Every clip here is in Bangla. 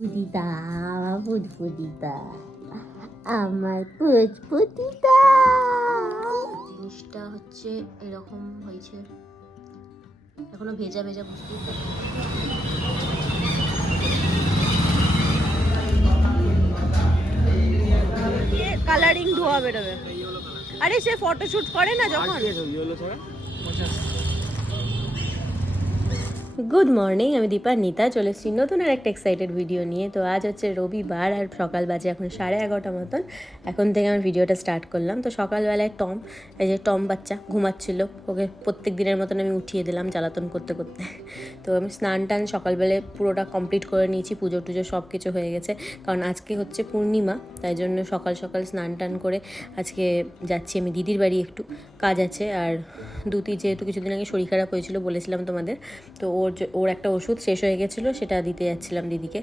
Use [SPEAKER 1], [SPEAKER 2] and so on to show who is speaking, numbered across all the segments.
[SPEAKER 1] ফুদিতা আমার ফুটফুদিতা আমার ফুটফুদিতা জিনিসটা হচ্ছে এরকম হয়েছে। এখনও ভেজা ভেজা বুঝতেই
[SPEAKER 2] কালারিং ধোয়া বেরোবে। আরে সে ফটোশুট করে না যখন? গুড মর্নিং আমি দীপা নিতা, চলে এসেছি নতুন আর একটা এক্সাইটেড ভিডিও নিয়ে। তো আজ হচ্ছে রবিবার আর সকাল বাজে এখন সাড়ে এগারোটা মতন। এখন থেকে আমার ভিডিওটা স্টার্ট করলাম। তো সকালবেলায় টম, এই যে টম বাচ্চা ঘুমাচ্ছিল, ওকে প্রত্যেক দিনের মতন আমি উঠিয়ে দিলাম জ্বালাতন করতে করতে। তো আমি স্নান টান সকালবেলায় পুরোটা কমপ্লিট করে নিয়েছি, পুজো টুজো সব কিছু হয়ে গেছে। কারণ আজকে হচ্ছে পূর্ণিমা, তাই জন্য সকাল সকাল স্নান টান করে আজকে যাচ্ছি আমি দিদির বাড়ি একটু। কাজ আছে। আর দুটি যেহেতু কিছুদিন আগে শরীর খারাপ হয়েছিল বলেছিলাম তোমাদের তো ওর ওর একটা ওষুধ শেষ হয়ে গেছিল সেটা দিতে যাচ্ছিলাম দিদিকে।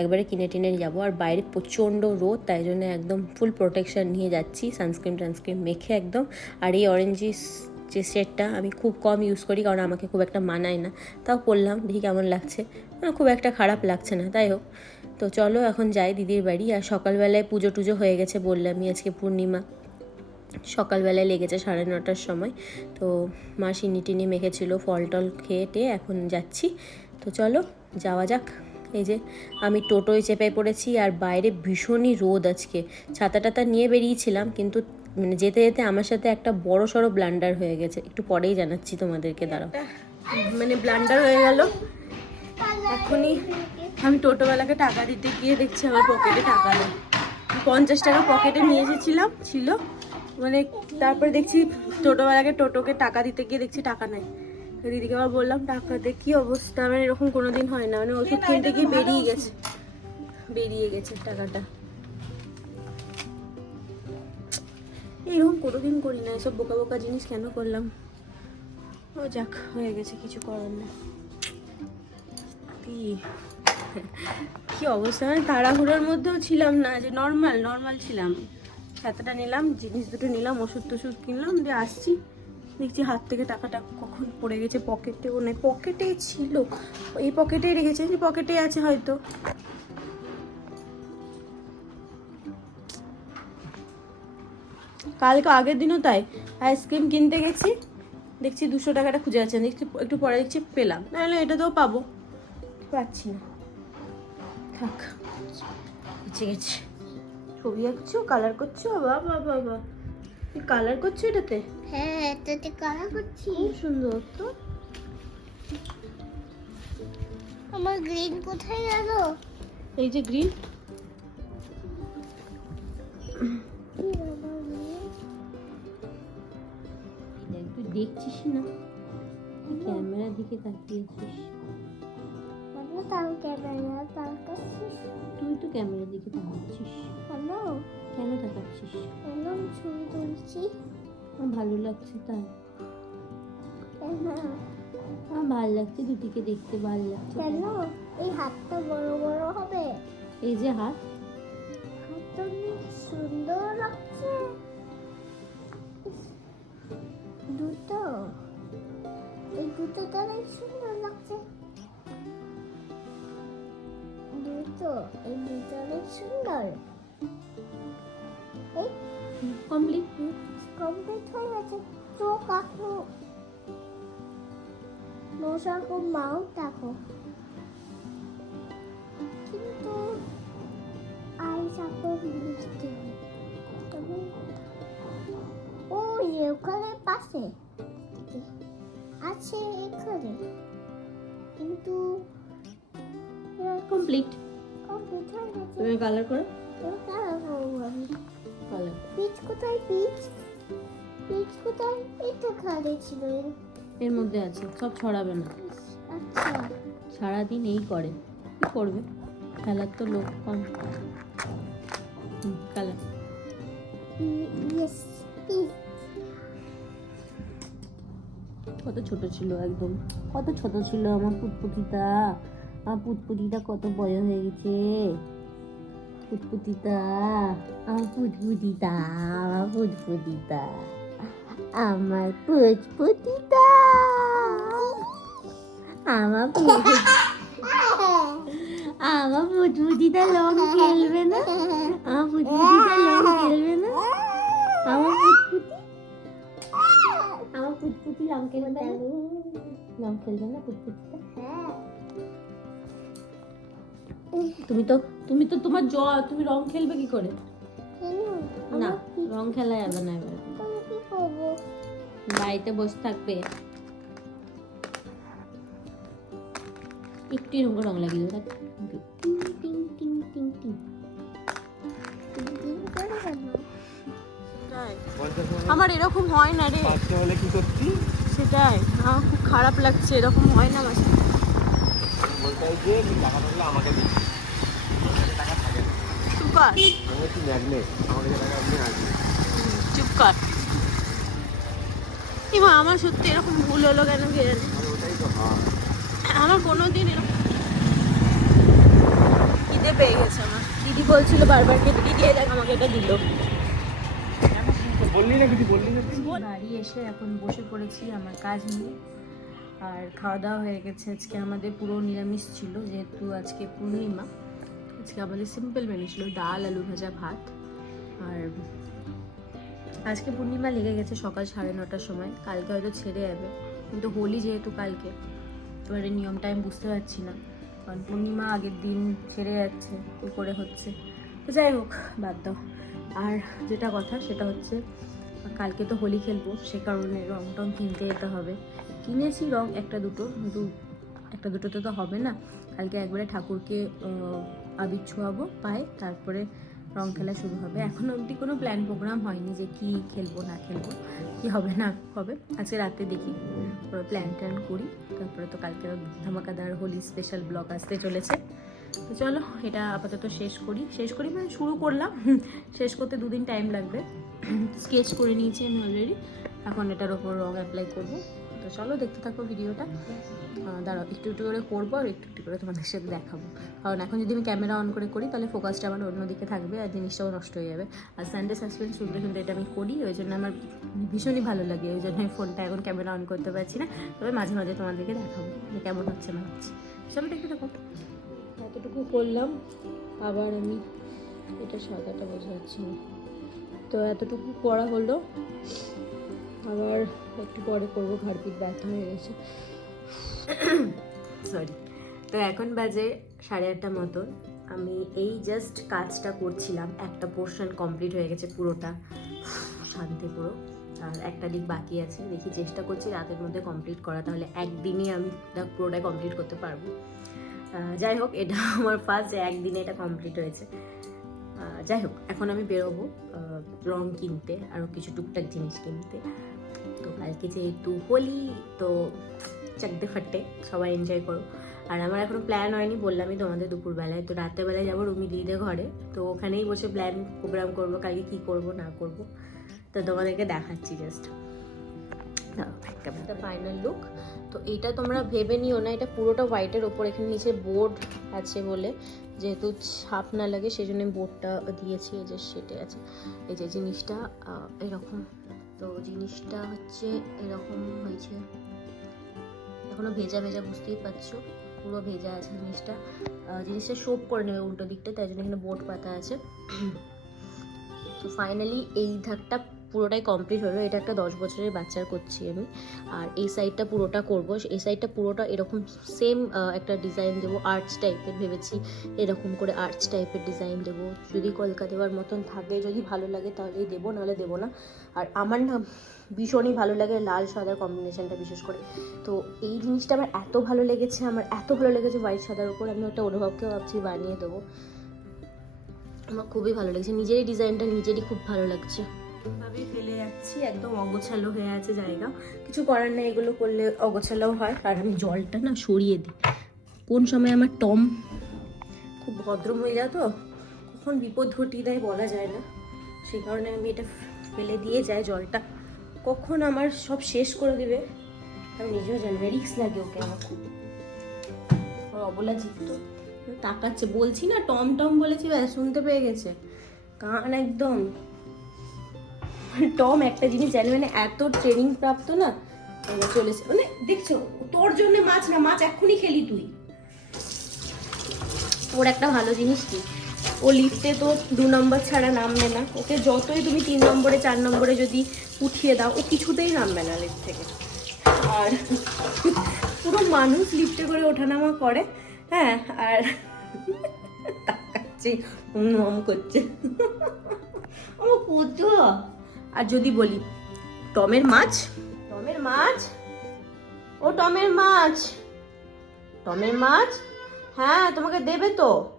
[SPEAKER 2] একবারে কিনে টিনে যাব। আর বাইরে প্রচণ্ড রোদ তাই জন্য একদম ফুল প্রোটেকশন নিয়ে যাচ্ছি সানস্ক্রিন টানস্ক্রিন মেখে একদম। আর এই অরেঞ্জিস যে সেটটা আমি খুব কম ইউজ করি কারণ আমাকে খুব একটা মানায় না। তাও পরলাম দেখি কেমন লাগছে। না, খুব একটা খারাপ লাগছে না তাই হোক। তো চলো এখন যাই দিদির বাড়ি। আর সকালবেলায় পুজো টুজো হয়ে গেছে বললামই আজকে পূর্ণিমা। সকালবেলায় লেগেছে সাড়ে নটার সময়। তো মা সিনি টিনি মেখেছিল, ফল টল খেয়ে টেয়ে এখন যাচ্ছি। তো চলো, যাওয়া যাক। এই যে আমি টোটোয় চেপে পড়েছি আর বাইরে ভীষণই রোদ আজকে। ছাতা টাতা নিয়ে বেরিয়েছিলাম, কিন্তু মানে যেতে যেতে আমার সাথে একটা বড় সড়ো ব্লান্ডার হয়ে গেছে। একটু পরেই জানাচ্ছি তোমাদেরকে, দাঁড়াও। মানে ব্লান্ডার হয়ে গেল। এখনই আমি টোটোওয়ালাকে টাকা দিতে গিয়ে দেখছি, আমার পকেটে টাকা নেই। পঞ্চাশ টাকা পকেটে নিয়ে এসেছিলাম, ছিল। মানে তারপরে দেখছি টোটোওয়ালাকে টোটোকে টাকা দিতে গিয়ে দেখছি টাকা নাই। দিদিকে আবার বললাম, টাকা দে, কি অবস্থা? মানে এরকম কোনোদিন হয় না। মানে ওষুধ কিনতে গিয়ে বেরিয়ে গেছে। বেরিয়ে গেছে টাকাটা। এরকম কোনোদিন করি না। এসব বোকা বোকা জিনিস কেন করলাম? ও যাক, হয়ে গেছে, কিছু করার না কি? অবস্থা? মানে তাড়াহুড়োর মধ্যেও ছিলাম না, যে নর্মাল নর্মাল ছিলাম। ছাতাটা নিলাম, জিনিস দুটো নিলাম, ওষুধ টষুধ কিনলাম, দিয়ে আসছি। দেখছি হাত থেকে টাকাটা কখন পড়ে গেছে পকেটে, ও নেই পকেটে ছিল। এই পকেটেই রেখেছে যে পকেটে আছে হয়তো। কালকে আগের দিনও তাই, আইসক্রিম কিনতে গেছি, দেখছি দুশো টাকাটা খুঁজে আছে, দেখছি একটু পরে দেখছি পেলাম। নাহলে তো পাবো, পাচ্ছি না। থাক গেছি। ছবি আঁকছো? কালার করছ? বাবা বাবা তুমি কালার করছ এটাতে?
[SPEAKER 1] হ্যাঁ এটাতে কারা করছি।
[SPEAKER 2] খুব সুন্দর তো।
[SPEAKER 1] আমার গ্রিন কোথায় গেল?
[SPEAKER 2] এই যে গ্রিন তুই দেখছিস না? ক্যামেরা দিকে তাকিয়েছিস।
[SPEAKER 1] ক্যামেরা
[SPEAKER 2] তুই তো ক্যামেরার
[SPEAKER 1] কেন
[SPEAKER 2] তাকাচ্ছিস
[SPEAKER 1] ছবি তুলছি।
[SPEAKER 2] ভালো লাগছে তাই? আমার ভালো লাগছে দুটিকে দেখতে ভালো লাগছে
[SPEAKER 1] কেন? এই হাতটা বড় বড় হবে।
[SPEAKER 2] এই যে হাত?
[SPEAKER 1] হাতটা অনেক সুন্দর লাগছে। দুটো। এই দুটো অনেক সুন্দর লাগছে। দুটো। এই দুটো অনেক সুন্দর।
[SPEAKER 2] কমপ্লিট
[SPEAKER 1] কমপ্লিট হয়ে গেছে চোখ আঁকো মশাকো মাও দেখো। কিন্তু আইস আঁকো লিখতে হয় তবে ওই ওখানে পাশে। আছে এখানে। কিন্তু
[SPEAKER 2] কমপ্লিট
[SPEAKER 1] কমপ্লিট হয়ে গেছে।
[SPEAKER 2] তুমি কালার করো।
[SPEAKER 1] কারা করব আমি।
[SPEAKER 2] কালার
[SPEAKER 1] পিচ কোথায় পিচ পিচ কোথায়? এটা খালি ছিল
[SPEAKER 2] এর মধ্যে। আছে সব ছড়াবে না।
[SPEAKER 1] আচ্ছা।
[SPEAKER 2] সারাদিন এই করে। কি করবে? খেলার তো লোক কম। কালার। কত ছোট ছিল একদম। কত ছোট ছিল আমার পুতপুতিটা আমার পুতপুতিটা কত বড় হয়ে গেছে। আমার পুতপুতিটা আমার পুতপুতিটা
[SPEAKER 1] আমার পুচপুটিটা আমার আমার পুচপুচিটা লং খেলবে না আমার পুচপুচিটা লং খেলবে না আমার পুচপুচি আমার পুচপুচি লং খেলবে লং খেলবে না পুচপুচিটা তুমি তো তুমি তো তোমার জ তুমি রং খেলবে কি করে? না রং খেলা যাবে না এবার। বাড়িতে বসে থাকবে। একটু এরকম করে রং লাগিয়ে দেবো দেখ। টিং টিং টিং টিং টিং আমার এরকম হয় না রে।
[SPEAKER 3] পাঁচটা হলে কি করতি?
[SPEAKER 1] সেটাই আমার খুব খারাপ লাগছে এরকম হয় না আমার সাথে।
[SPEAKER 3] বলতে যে টাকা থাকলে আমাকে দিস আমার টাকা থাকে
[SPEAKER 1] চুপ কর।
[SPEAKER 3] আমি হচ্ছি ম্যাগনেট আমার কাছে টাকা আপনি আসবে
[SPEAKER 1] চুপ কর। এবার আমার সত্যি এরকম ভুল হলো কেন কে জানে? আমার কোনো দিন এরকম খিদে পেয়ে গেছে আমার। দিদি বলছিল বারবার খেতে। দিদি এই দেখ আমাকে এটা দিল।
[SPEAKER 3] বললি না কিছু বললি না?
[SPEAKER 2] বাড়ি এসে এখন বসে পড়েছি আমার কাজ নিয়ে আর খাওয়া দাওয়া হয়ে গেছে। আজকে আমাদের পুরো নিরামিষ ছিল, যেহেতু আজকে পূর্ণিমা। আজকে আমাদের সিম্পল মেনু ছিল, ডাল, আলু ভাজা, ভাত। আর আজকে পূর্ণিমা লেগে গেছে সকাল সাড়ে নটার সময়। কালকে হয়তো ছেড়ে যাবে। কিন্তু হোলি যেহেতু কালকে, এবারে নিয়মটা আমি বুঝতে পারছি না। কারণ পূর্ণিমা আগের দিন ছেড়ে যাচ্ছে, কী করে হচ্ছে। তো যাই হোক, বাদ দাও। আর যেটা কথা, সেটা হচ্ছে কালকে তো হোলি খেলব, সে কারণে রং টং কিনতে যেতে হবে। কিনেছি রং একটা দুটো, কিন্তু একটা দুটোতে তো হবে না। কালকে একবারে ঠাকুরকে আবির ছোঁয়াবো, পায়ে, তারপরে রং খেলা শুরু হবে। এখনও অবধি কোনো প্ল্যান প্রোগ্রাম হয়নি যে কি খেলব, না খেলব, কি হবে, না হবে। আজকে রাতে দেখি প্ল্যান ট্যান করি। তারপরে তো কালকে ধামাকাদার হোলি স্পেশাল ব্লগ আসতে চলেছে। তো চলো, এটা আপাতত শেষ করি। শেষ করি মানে শুরু করলাম। শেষ করতে দুদিন টাইম লাগবে। স্কেচ করে নিয়েছি আমি অলরেডি এখন এটার ওপর রং অ্যাপ্লাই করব। তো চলো দেখতে থাকো ভিডিওটা। দাঁড়াও, একটু একটু করে করব আর একটু একটু করে তোমাদের সাথে দেখাবো। কারণ এখন যদি আমি ক্যামেরা অন করে করি, তাহলে ফোকাসটা আমার অন্যদিকে থাকবে আর জিনিসটাও নষ্ট হয়ে যাবে। আর সানডে সাসপেন্স শুনতে শুনতে এটা আমি করি, ওই জন্য আমার ভীষণই ভালো লাগে, ওই জন্য আমি ফোনটা এখন ক্যামেরা অন করতে পারছি না। তবে মাঝে মাঝে তোমাদেরকে দেখাবো যে কেমন হচ্ছে না হচ্ছে। চলো দেখতে থাকো। এতটুকু করলাম, আবার আমি এটা সাদাটা বোঝা যাচ্ছে না। তো এতটুকু করা হলো। আবার একটু পরে করব ঘাড়পিট ব্যথা হয়ে গেছে। সরি তো এখন বাজে সাড়ে আটটা মতন। আমি এই জাস্ট কাজটা করছিলাম, একটা পোর্শন কমপ্লিট হয়ে গেছে পুরোটা। শান্তি পুরো। আর একটা দিক বাকি আছে। দেখি চেষ্টা করছি রাতের মধ্যে কমপ্লিট করা, তাহলে একদিনই আমি পুরোটা কমপ্লিট করতে পারব। যাই হোক, এটা আমার ফার্স্ট একদিনে এটা কমপ্লিট হয়েছে। যাই হোক এখন আমি বেরোবো রং কিনতে আরও কিছু টুকটাক জিনিস কিনতে। তো কালকে যেহেতু হোলি তো চাকদে ফাটে সবাই এনজয় করো। আর আমার এখনও প্ল্যান হয়নি বললামই তোমাদের দুপুরবেলায়। তো রাতেরবেলায় যাব রুমি দিদিদের ঘরে। তো ওখানেই বসে প্ল্যান প্রোগ্রাম করব কালকে কী করব না করব। তো তোমাদেরকে দেখাচ্ছি জাস্ট ফাইনাল লুক তো এইটা তোমরা ভেবে নিও না, এটা পুরোটা হোয়াইটের ওপর, এখানে নিচে বোর্ড আছে বলে, যেহেতু ছাপ না লাগে সেই জন্য বোর্ডটা দিয়েছি, এই যে সেটে আছে। এই যে জিনিসটা এরকম। তো জিনিসটা হচ্ছে এরকম হয়েছে। এখনও ভেজা ভেজা, বুঝতেই পারছ? পুরো ভেজা আছে জিনিসটা। জিনিসটা শোপ করে নেবে উল্টো দিকটা, তাই জন্য এখানে বোর্ড পাতা আছে। তো ফাইনালি এই ধারটা পুরোটাই কমপ্লিট হলো। এটা একটা দশ বছরের বাচ্চার করছি আমি। আর এই সাইডটা পুরোটা করব। এই সাইডটা পুরোটা এরকম সেম একটা ডিজাইন দেবো। আর্টস টাইপের ভেবেছি। এরকম করে আর্টস টাইপের ডিজাইন দেবো। যদি কলকা দেওয়ার মতন থাকে, যদি ভালো লাগে তাহলেই দেবো, নাহলে দেবো না। আর আমার না ভীষণই ভালো লাগে লাল সাদার কম্বিনেশনটা বিশেষ করে। তো এই জিনিসটা আমার এত ভালো লেগেছে, আমার এত ভালো লেগেছে হোয়াইট সাদার উপর। আমি একটা অনুভবকে ভাবছি বানিয়ে দেবো। আমার খুবই ভালো লাগছে। নিজেরই ডিজাইনটা নিজেরই খুব ভালো লাগছে। ভাবেই ফেলে যাচ্ছি, একদম অগোছালো হয়ে আছে জায়গা। কিছু করার নেই, এগুলো করলে অগোছালোও হয়। আর আমি জলটা না সরিয়ে দিই। কোন সময় আমার টম খুব ভদ্র মহিলা তো, কখন বিপদ ঘটিয়ে দেয় বলা যায় না। সেই কারণে আমি এটা ফেলে দিয়ে যাই জলটা। কখন আমার সব শেষ করে দেবে, আমি নিজেও জানি রিক্স লাগে ওকে আমার। অবলা চিত্ত তাকাচ্ছে। বলছি না টম টম বলেছি শুনতে পেয়ে গেছে। কান একদম টম, একটা জিনিস জানি মানে এত ট্রেনিং প্রাপ্ত না চলেছে মানে দেখছ, তোর জন্য মাছ না, মাছ এক্ষুনি খেলি তুই। ওর একটা ভালো জিনিস কি? ও লিফটে তো দু নম্বর ছাড়া নামবে না। ওকে যতই তুমি তিন নম্বরে, চার নম্বরে যদি উঠিয়ে দাও, ও কিছুতেই নামবে না লিফট থেকে। আর পুরো মানুষ লিফটে করে ওঠানামা করে হ্যাঁ আর তাকাচ্ছি নম করছে। আমার পুজো আর যদি বলি টমের মাছ? টমের মাছ? ও টমের মাছ। টমের মাছ? হ্যাঁ তোমাকে দেবে তো।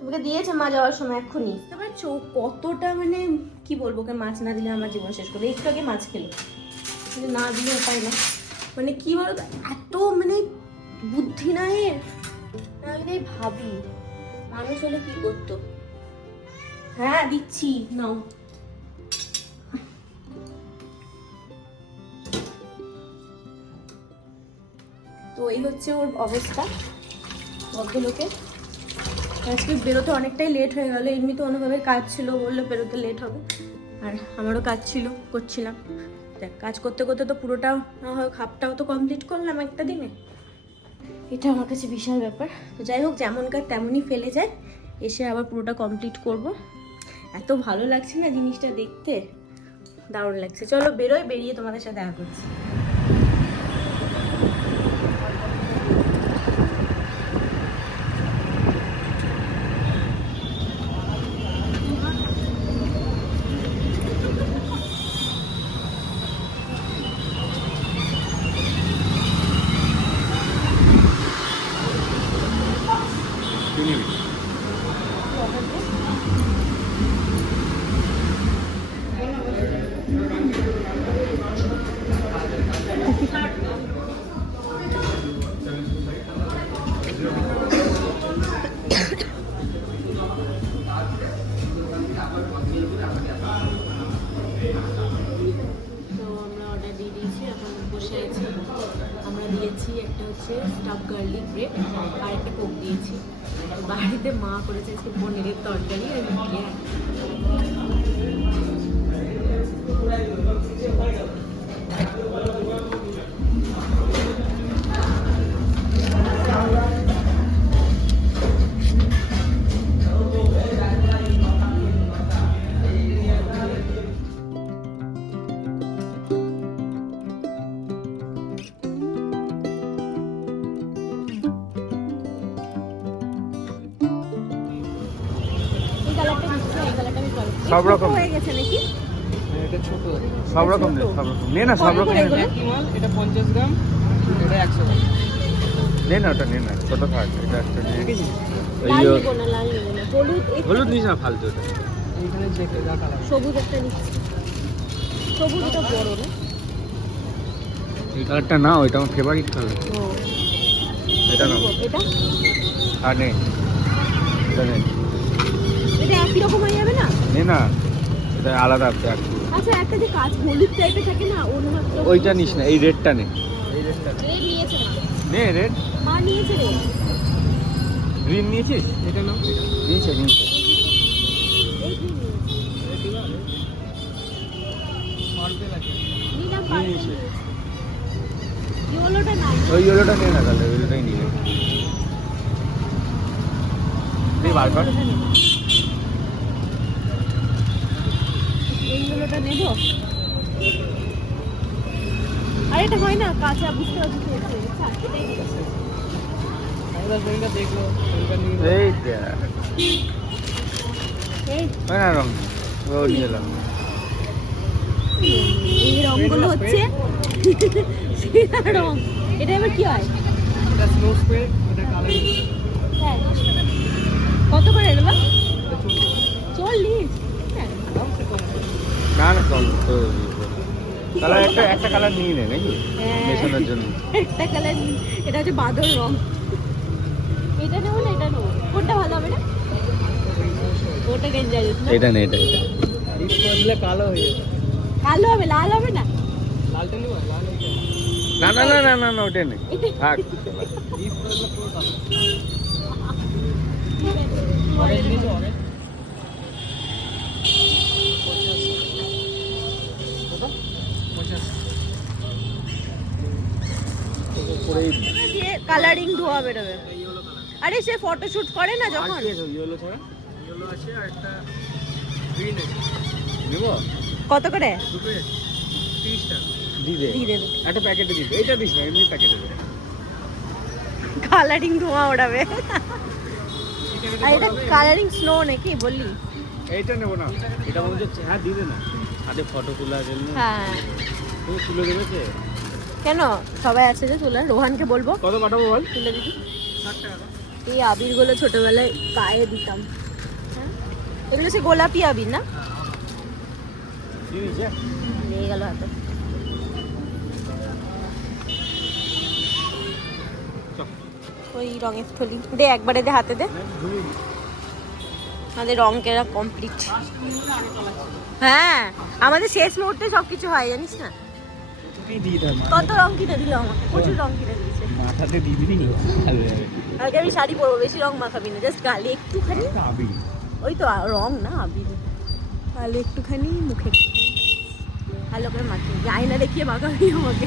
[SPEAKER 2] তোমাকে দিয়েছে মা যাওয়ার সময় এক্ষুনি। পারছ? ও কতটা মানে কি বলব ওকে মাছ না দিলে আমার জীবন শেষ করবে। একটু আগে মাছ খেলো। কিন্তু না দিলে উপায় না মানে কি বলতো এত মানে বুদ্ধি না এর আমি ভাবি। মানুষ হলে কি করতো? হ্যাঁ দিচ্ছি। নাও। তো এই হচ্ছে ওর অবস্থা, ভদ্রলোকের। আজকে বেরোতে অনেকটাই লেট হয়ে গেল এমনিতে অন্যভাবে কাজ ছিল, বলল বেরোতে লেট হবে। আর আমারও কাজ ছিল, করছিলাম। দেখ, কাজ করতে করতে তো পুরোটা না হয় হাফটাও তো কমপ্লিট করলাম একটা দিনে। এটা আমার কাছে বিশাল ব্যাপার। তো যাই হোক, যেমন কাজ তেমনই ফেলে যায়, এসে আবার পুরোটা কমপ্লিট করব। এত ভালো লাগছে না জিনিসটা দেখতে? দারুণ লাগছে। চলো বেরোয় বেরিয়ে তোমাদের সাথে দেখা করছি।
[SPEAKER 1] বসে আমরা দিয়েছি একটা হচ্ছে স্টাফ গার্লিক ব্রেড আর একটা কোক দিয়েছি। বাড়িতে মা করেছে আজকে পনিরের তরকারি আর বিরিয়ানি।
[SPEAKER 3] সব রকম।
[SPEAKER 2] হয়ে গেছে নাকি?
[SPEAKER 4] এটা ছোট।
[SPEAKER 3] সব রকম নে সব রকম। নে না সব রকম
[SPEAKER 4] এটা পঞ্চাশ গ্রাম এটা একশো গ্রাম।
[SPEAKER 3] নে না ওটা নে না ছোট থাক এটা একটা নে এই
[SPEAKER 2] হলুদ
[SPEAKER 3] হলুদ নিস না ফালতু এটা।
[SPEAKER 4] এইখানে যে
[SPEAKER 2] সবুজ একটা নিচ্ছি। সবুজ বড় না?
[SPEAKER 3] এই কালারটা না ওইটা আমার ফেভারিট কালার এটা না
[SPEAKER 2] এটা?
[SPEAKER 3] আর নে এটা নে।
[SPEAKER 2] এটা একই রকম হয়ে যাবে না?
[SPEAKER 3] নে না এটা আলাদা আছে একটু
[SPEAKER 2] আচ্ছা একটা যে কাজ হলুদ টাইপের থাকে না
[SPEAKER 3] ওইটা নিস না এই রেডটা নে।
[SPEAKER 4] এই রেটটা
[SPEAKER 2] রেড নিয়েছে মা।
[SPEAKER 3] নে রেড
[SPEAKER 2] মা নিয়েছে রে
[SPEAKER 3] গ্রিন নিয়েছিস?
[SPEAKER 4] এটা নাও।
[SPEAKER 3] নিয়েছে নিয়েছে। ওই ইয়েলোটা নে না তাহলে ওইটাই নিয়ে বার কর
[SPEAKER 2] ইয়েলোটা নেব। এই নেব? আর এটা হয় না কাঁচা বুঝতে পারছি আচ্ছা,
[SPEAKER 4] নিয়ে
[SPEAKER 3] এই হয়
[SPEAKER 2] এই রংগুলো হচ্ছে রং। এটা এবার কি হয়?
[SPEAKER 4] এটা স্নো স্প্রে এটা কালার
[SPEAKER 2] হ্যাঁ। কত করে এগুলো চল্লিশ। হ্যাঁ
[SPEAKER 3] না না কম। তো কালার একটা একটা কালার নিয়ে নে নাকি?
[SPEAKER 2] হ্যাঁ।
[SPEAKER 3] মেশানোর জন্য।
[SPEAKER 2] একটা কালার এটা হচ্ছে বাদর রং। এটা নেব না এটা নেব। কোনটা ভালো হবে না ওটা ডেঞ্জার না?
[SPEAKER 3] এটা নে এটা এটা।
[SPEAKER 4] ডিপ কালো হয়ে যাবে।
[SPEAKER 2] কালো হবে লাল হবে না?
[SPEAKER 4] লালটা নিবো? লাল
[SPEAKER 3] না না না না না না ওটা নে। থাক।
[SPEAKER 4] অরেঞ্জ নিয়েছো অরেঞ্জ
[SPEAKER 2] কালারিং ধোয়া বেরোবে। আরে সে ফটোশুট করে না যখন? কত করে?
[SPEAKER 3] একটা প্যাকেটে দিবে এইটা দিস না এমনি প্যাকেটে দেবে
[SPEAKER 2] কালারিং ধোঁয়া ওড়াবে। আর এটা কালারিং স্নো নাকি বললি?
[SPEAKER 3] এইটা নেব না। এটা মনে হচ্ছে হ্যাঁ দিবে না। হাতে ফটো তোলার জন্য।
[SPEAKER 2] হ্যাঁ।
[SPEAKER 3] তুমি তুলে দেবে
[SPEAKER 2] কেন? সবাই আছে যে তোলার রোহানকে বলব।
[SPEAKER 3] কত পাঠাবো বল?
[SPEAKER 2] তুলে
[SPEAKER 4] টাকা
[SPEAKER 2] এই আবিরগুলো ছোটবেলায় পায়ে দিতাম। হ্যাঁ? এগুলো সে গোলাপি আবির না? নিয়ে গেল হাতে। ওই রঙের থলি। দে একবারে দে হাতে দে। আমাদের রং কেনা কমপ্লিট হ্যাঁ আমাদের শেষ মুহূর্তে সব কিছু হয় জানিস না?
[SPEAKER 3] দিয়ে
[SPEAKER 2] কত রং কিনে দিল আমাকে? প্রচুর রং কিনে দিয়েছে।
[SPEAKER 3] মাথাতে দিয়ে দিবি নি?
[SPEAKER 2] আগে আমি শাড়ি পরবো বেশি রং মাখাবি না জাস্ট গালে একটুখানি। ওই তো রং না আবির। গালে একটুখানি মুখে একটুখানি। ভালো করে মাখিয়ে আয়না দেখিয়ে মাখাবি আমাকে।